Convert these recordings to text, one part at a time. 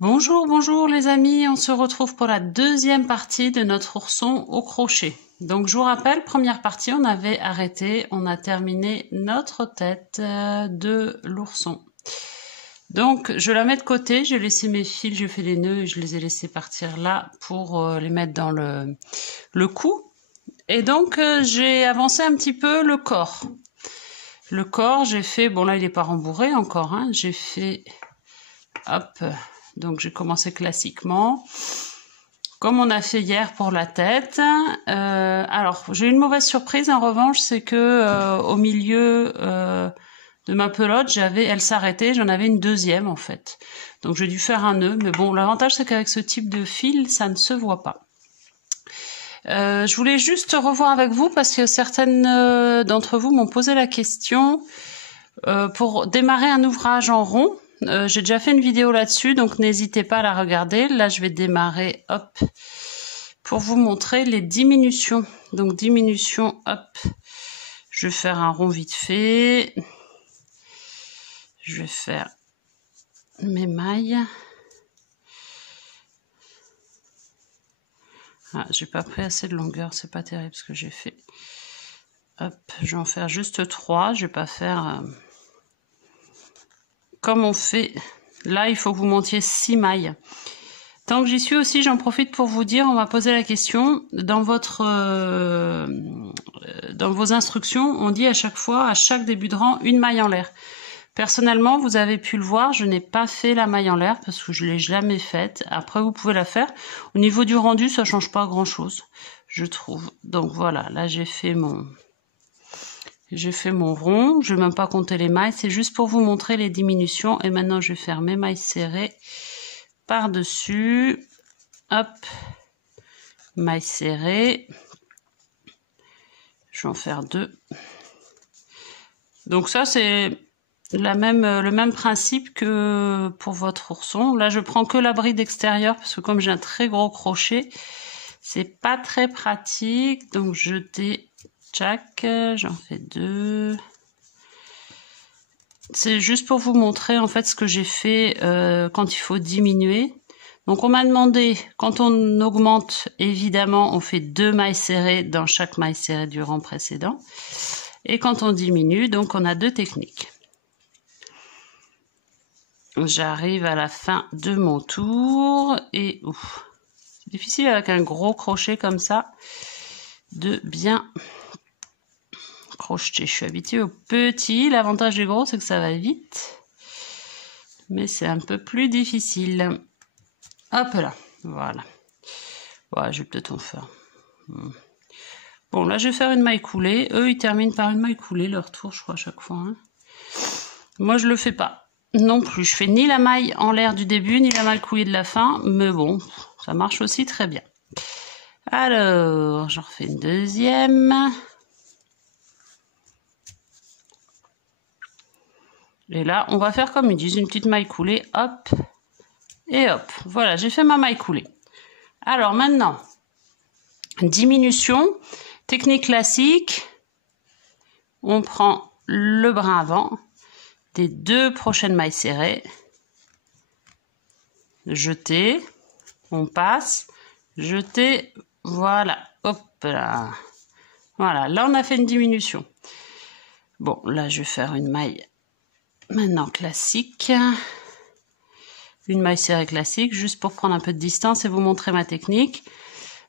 Bonjour, bonjour les amis, on se retrouve pour la deuxième partie de notre ourson au crochet. Donc je vous rappelle, première partie, on avait arrêté, on a terminé notre tête de l'ourson. Donc je la mets de côté, j'ai laissé mes fils, j'ai fait les nœuds et je les ai laissés partir là pour les mettre dans le cou. Et donc j'ai avancé un petit peu le corps. Le corps, j'ai fait, bon là il n'est pas rembourré encore, hein, j'ai fait, hop, donc j'ai commencé classiquement, comme on a fait hier pour la tête. Alors j'ai une mauvaise surprise en revanche, c'est que au milieu de ma pelote, elle s'arrêtait, j'en avais une deuxième en fait. Donc j'ai dû faire un nœud, mais bon, l'avantage c'est qu'avec ce type de fil, ça ne se voit pas. Je voulais juste revoir avec vous parce que certaines d'entre vous m'ont posé la question pour démarrer un ouvrage en rond. J'ai déjà fait une vidéo là-dessus, donc n'hésitez pas à la regarder. Là, je vais démarrer, hop, pour vous montrer les diminutions. Donc diminution, hop, je vais faire un rond vite fait. Je vais faire mes mailles. Ah, j'ai pas pris assez de longueur, c'est pas terrible ce que j'ai fait. Hop, je vais en faire juste 3, je vais pas faire comme on fait. Là, il faut que vous montiez 6 mailles. Tant que j'y suis aussi, j'en profite pour vous dire, on m'a posé la question, dans vos instructions, on dit à chaque fois, à chaque début de rang, une maille en l'air. Personnellement, vous avez pu le voir, je n'ai pas fait la maille en l'air parce que je ne l'ai jamais faite. Après, vous pouvez la faire. Au niveau du rendu, ça ne change pas grand-chose, je trouve. Donc voilà, là j'ai fait mon rond. Je ne vais même pas compter les mailles, c'est juste pour vous montrer les diminutions. Et maintenant, je vais faire mes mailles serrées par-dessus. Hop, mailles serrées. Je vais en faire 2. Donc ça, c'est le même principe que pour votre ourson. Là, je prends que la bride extérieure parce que comme j'ai un très gros crochet, c'est pas très pratique. Donc, jeter, tchac, j'en fais 2. C'est juste pour vous montrer en fait ce que j'ai fait quand il faut diminuer. Donc, on m'a demandé, quand on augmente, évidemment, on fait 2 mailles serrées dans chaque maille serrée du rang précédent. Et quand on diminue, donc on a 2 techniques. J'arrive à la fin de mon tour et c'est difficile avec un gros crochet comme ça de bien crocheter. Je suis habituée au petit. L'avantage des gros, c'est que ça va vite, mais c'est un peu plus difficile. Hop là, voilà. Ouais, je vais peut-être en faire. Bon, là, je vais faire une maille coulée. Eux, ils terminent par une maille coulée, leur tour, je crois, à chaque fois. Hein. Moi, je le fais pas. Non plus, je fais ni la maille en l'air du début, ni la maille coulée de la fin, mais bon, ça marche aussi très bien. Alors, j'en refais une deuxième. Et là, on va faire comme ils disent, une petite maille coulée, hop, et hop. Voilà, j'ai fait ma maille coulée. Alors maintenant, diminution, technique classique, on prend le brin avant des 2 prochaines mailles serrées, jeter, on passe, jeter, voilà, hop là. Voilà, là on a fait une diminution. Bon, là je vais faire une maille maintenant classique. Une maille serrée classique, juste pour prendre un peu de distance et vous montrer ma technique.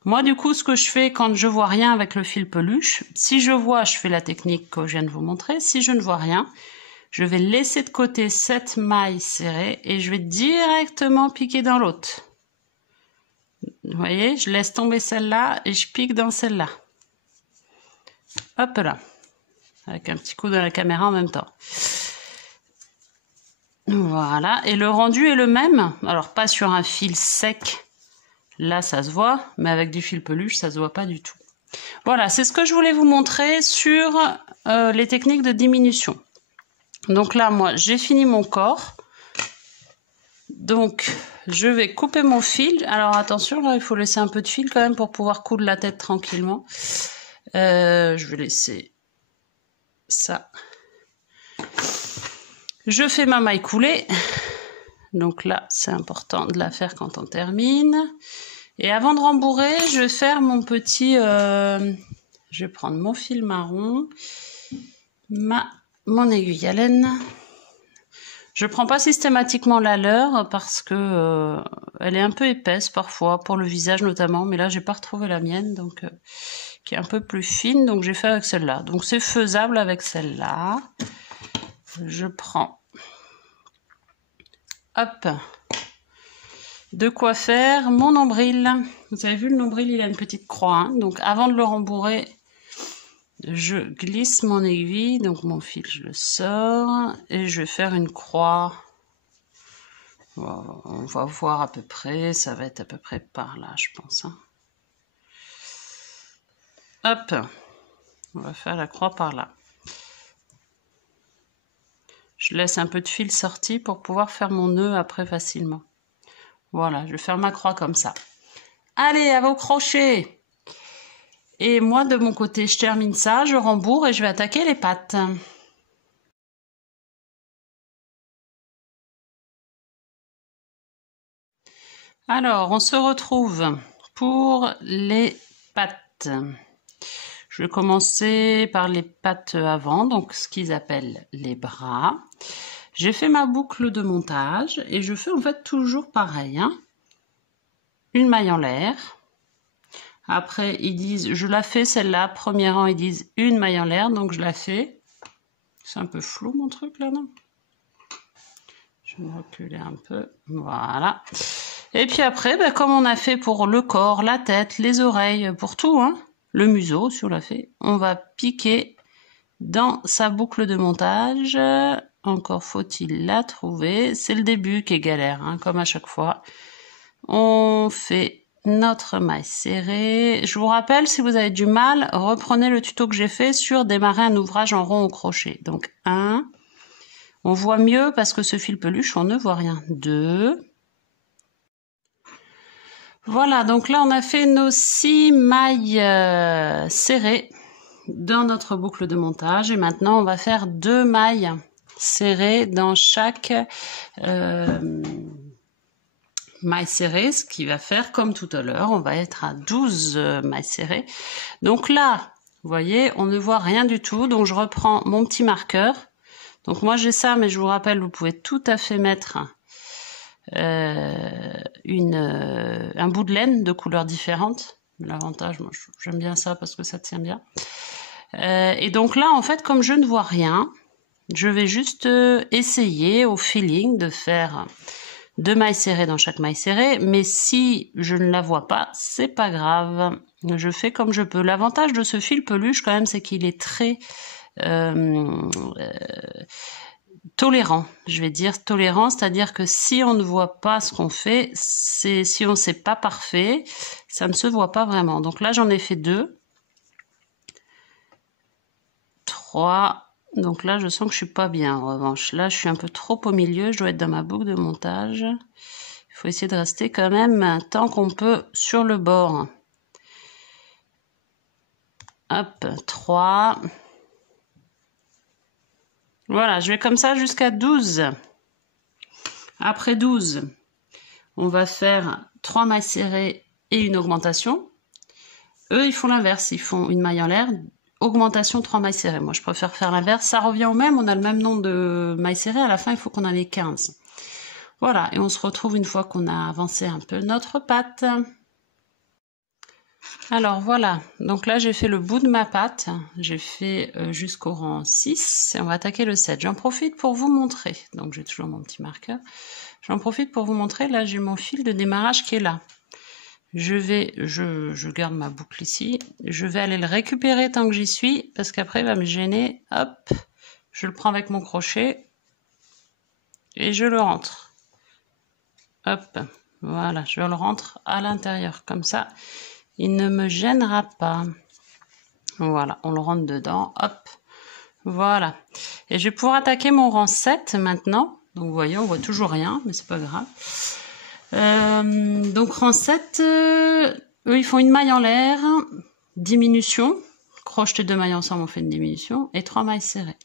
Moi, du coup, ce que je fais quand je vois rien avec le fil peluche, si je vois, je fais la technique que je viens de vous montrer. Si je ne vois rien, je vais laisser de côté cette maille serrée et je vais directement piquer dans l'autre. Vous voyez, je laisse tomber celle-là et je pique dans celle-là. Hop là. Avec un petit coup de la caméra en même temps. Voilà. Et le rendu est le même. Alors, pas sur un fil sec. Là, ça se voit. Mais avec du fil peluche, ça se voit pas du tout. Voilà, c'est ce que je voulais vous montrer sur les techniques de diminution. Donc là, moi, j'ai fini mon corps. Donc, je vais couper mon fil. Alors, attention, là, il faut laisser un peu de fil quand même pour pouvoir coudre la tête tranquillement. Je vais laisser ça. Je fais ma maille coulée. Donc là, c'est important de la faire quand on termine. Et avant de rembourrer, je vais faire mon petit... je vais prendre mon fil marron, mon aiguille à laine. Je prends pas systématiquement la leurre parce que elle est un peu épaisse parfois, pour le visage notamment. Mais là, j'ai pas retrouvé la mienne, donc qui est un peu plus fine. Donc j'ai fait avec celle-là. Donc c'est faisable avec celle-là. Je prends, hop, de quoi faire mon nombril. Vous avez vu, le nombril, il a une petite croix. Hein, donc avant de le rembourrer, je glisse mon aiguille, donc mon fil, je le sors et je vais faire une croix. On va voir à peu près, ça va être à peu près par là, je pense. Hein. Hop, on va faire la croix par là. Je laisse un peu de fil sorti pour pouvoir faire mon nœud après facilement. Voilà, je vais faire ma croix comme ça. Allez, à vos crochets! Et moi, de mon côté, je termine ça, je rembourre et je vais attaquer les pattes. Alors, on se retrouve pour les pattes. Je vais commencer par les pattes avant, donc ce qu'ils appellent les bras. J'ai fait ma boucle de montage et je fais en fait toujours pareil. Hein. Une maille en l'air. Après, ils disent, je la fais celle-là, premier rang, ils disent une maille en l'air, donc je la fais. C'est un peu flou mon truc là, non? Je vais me reculer un peu, voilà. Et puis après, ben, comme on a fait pour le corps, la tête, les oreilles, pour tout, hein, le museau, si on l'a fait, on va piquer dans sa boucle de montage. Encore faut-il la trouver. C'est le début qui est galère, hein, comme à chaque fois. On fait notre maille serrée. Je vous rappelle, si vous avez du mal, reprenez le tuto que j'ai fait sur démarrer un ouvrage en rond au crochet. Donc 1, on voit mieux parce que ce fil peluche, on ne voit rien. 2, voilà, donc là on a fait nos 6 mailles serrées dans notre boucle de montage et maintenant on va faire 2 mailles serrées dans chaque mailles serrées, ce qui va faire comme tout à l'heure, on va être à 12 mailles serrées. Donc là, vous voyez, on ne voit rien du tout, donc je reprends mon petit marqueur. Donc moi j'ai ça, mais je vous rappelle, vous pouvez tout à fait mettre un bout de laine de couleurs différentes. L'avantage, moi j'aime bien ça parce que ça tient bien. Et donc là, en fait, comme je ne vois rien, je vais juste essayer au feeling de faire 2 mailles serrées dans chaque maille serrée, mais si je ne la vois pas, c'est pas grave. Je fais comme je peux. L'avantage de ce fil peluche quand même, c'est qu'il est très tolérant. Je vais dire tolérant, c'est-à-dire que si on ne voit pas ce qu'on fait, si on sait pas parfait, ça ne se voit pas vraiment. Donc là, j'en ai fait 2, 3. Donc là, je sens que je suis pas bien. En revanche, là, je suis un peu trop au milieu. Je dois être dans ma boucle de montage. Il faut essayer de rester quand même tant qu'on peut sur le bord. Hop, 3. Voilà, je vais comme ça jusqu'à 12. Après 12, on va faire 3 mailles serrées et une augmentation. Eux, ils font l'inverse. Ils font une maille en l'air, augmentation 3 mailles serrées. Moi, je préfère faire l'inverse. Ça revient au même. On a le même nombre de mailles serrées. À la fin, il faut qu'on en ait 15. Voilà. Et on se retrouve une fois qu'on a avancé un peu notre patte. Alors, voilà. Donc là, j'ai fait le bout de ma patte. J'ai fait jusqu'au rang 6. Et on va attaquer le 7. J'en profite pour vous montrer. Donc, j'ai toujours mon petit marqueur. J'en profite pour vous montrer. Là, j'ai mon fil de démarrage qui est là. Je garde ma boucle ici. Je vais aller le récupérer tant que j'y suis, parce qu'après il va me gêner. Hop, je le prends avec mon crochet et je le rentre. Hop, voilà, je le rentre à l'intérieur, comme ça, il ne me gênera pas. Voilà, on le rentre dedans, hop, voilà. Et je vais pouvoir attaquer mon rang 7 maintenant. Donc vous voyez, on voit toujours rien, mais c'est pas grave. Donc rang 7, eux ils font une maille en l'air, diminution, crocheter 2 mailles ensemble on fait une diminution, et 3 mailles serrées.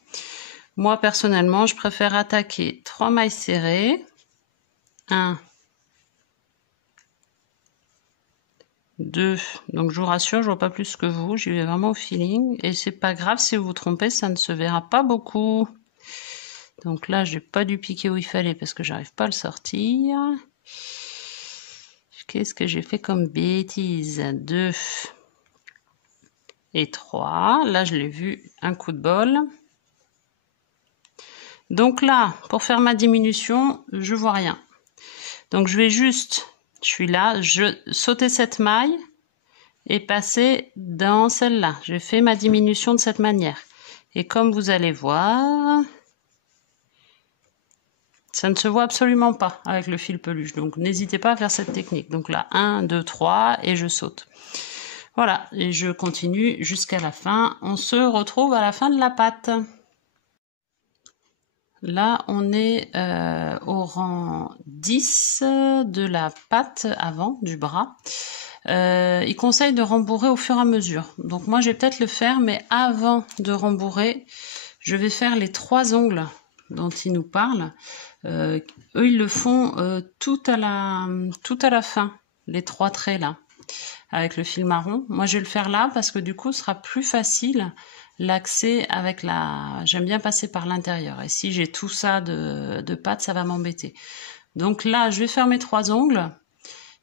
Moi personnellement je préfère attaquer 3 mailles serrées, 1, 2. Donc je vous rassure, je vois pas plus que vous, j'y vais vraiment au feeling. Et c'est pas grave si vous vous trompez, ça ne se verra pas beaucoup. Donc là, j'ai pas dû piquer où il fallait parce que j'arrive pas à le sortir. Qu'est-ce que j'ai fait comme bêtise? 2 et 3. Là, je l'ai vu, un coup de bol. Donc là, pour faire ma diminution, je vois rien. Donc je vais juste, je suis là, je sauter cette maille et passer dans celle-là. Je fais ma diminution de cette manière. Et comme vous allez voir, ça ne se voit absolument pas avec le fil peluche. Donc n'hésitez pas à faire cette technique. Donc là, 1, 2, 3 et je saute. Voilà, et je continue jusqu'à la fin. On se retrouve à la fin de la pâte. Là, on est au rang 10 de la pâte avant, du bras. Il conseille de rembourrer au fur et à mesure. Donc moi, je vais peut-être le faire, mais avant de rembourrer, je vais faire les 3 ongles dont il nous parle. Eux, ils le font tout à la fin, les 3 traits là, avec le fil marron. Moi, je vais le faire là parce que du coup, ce sera plus facile l'accès avec la... J'aime bien passer par l'intérieur. Et si j'ai tout ça de pâte, ça va m'embêter. Donc là, je vais faire mes 3 ongles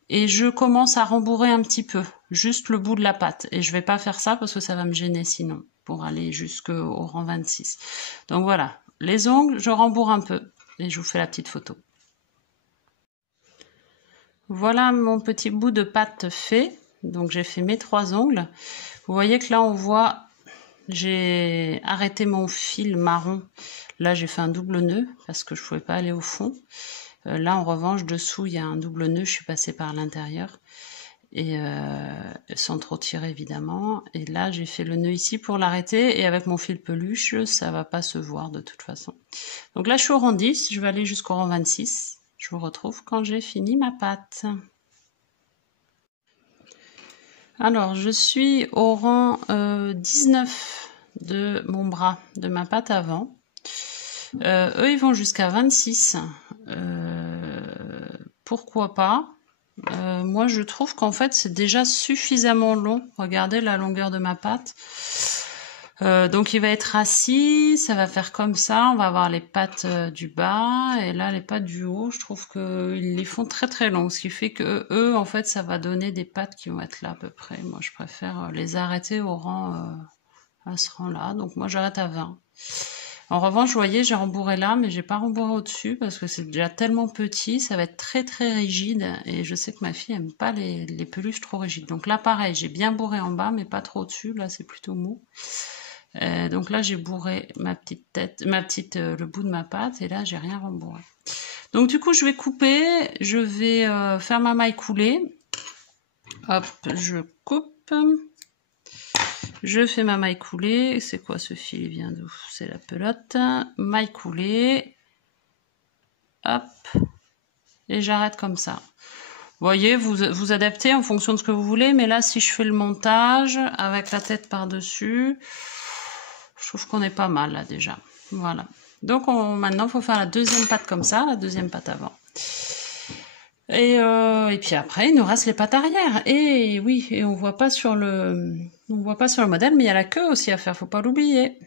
et je commence à rembourrer un petit peu, juste le bout de la pâte. Et je vais pas faire ça parce que ça va me gêner sinon, pour aller jusqu'au rang 26. Donc voilà, les ongles, je rembourre un peu et je vous fais la petite photo. Voilà mon petit bout de pâte fait. Donc j'ai fait mes 3 ongles. Vous voyez que là, on voit... J'ai arrêté mon fil marron. Là, j'ai fait un double nœud parce que je ne pouvais pas aller au fond. Là, en revanche, dessous, il y a un double nœud. Je suis passée par l'intérieur et sans trop tirer, évidemment. Et là, j'ai fait le nœud ici pour l'arrêter. Et avec mon fil peluche, ça va pas se voir de toute façon. Donc là, je suis au rang 10. Je vais aller jusqu'au rang 26. Je vous retrouve quand j'ai fini ma pâte. Alors, je suis au rang 19 de mon bras, de ma pâte avant. Eux, ils vont jusqu'à 26. Pourquoi pas? Moi, je trouve qu'en fait, c'est déjà suffisamment long. Regardez la longueur de ma pâte. Donc il va être assis, ça va faire comme ça, on va avoir les pattes du bas et là les pattes du haut, je trouve qu'ils les font très très longues, ce qui fait que eux en fait ça va donner des pattes qui vont être là à peu près. Moi je préfère les arrêter au rang à ce rang là, donc moi j'arrête à 20. En revanche, vous voyez, j'ai rembourré là, mais j'ai pas rembourré au-dessus parce que c'est déjà tellement petit, ça va être très très rigide et je sais que ma fille aime pas les peluches trop rigides. Donc là pareil, j'ai bien bourré en bas mais pas trop au-dessus, là c'est plutôt mou. Donc là j'ai bourré ma petite tête, le bout de ma pâte et là j'ai rien rembourré. Donc du coup je vais couper, je vais faire ma maille coulée. Hop, je coupe, je fais ma maille coulée. C'est quoi ce fil? Il vient d'où? C'est la pelote. Maille coulée. Hop, et j'arrête comme ça. Vous voyez, vous adaptez en fonction de ce que vous voulez, mais là si je fais le montage avec la tête par-dessus, je trouve qu'on est pas mal là déjà. Voilà. Donc maintenant, il faut faire la deuxième patte comme ça, la deuxième patte avant. Et puis après, il nous reste les pattes arrière. Et oui, et on voit pas sur le modèle, mais il y a la queue aussi à faire, faut pas l'oublier.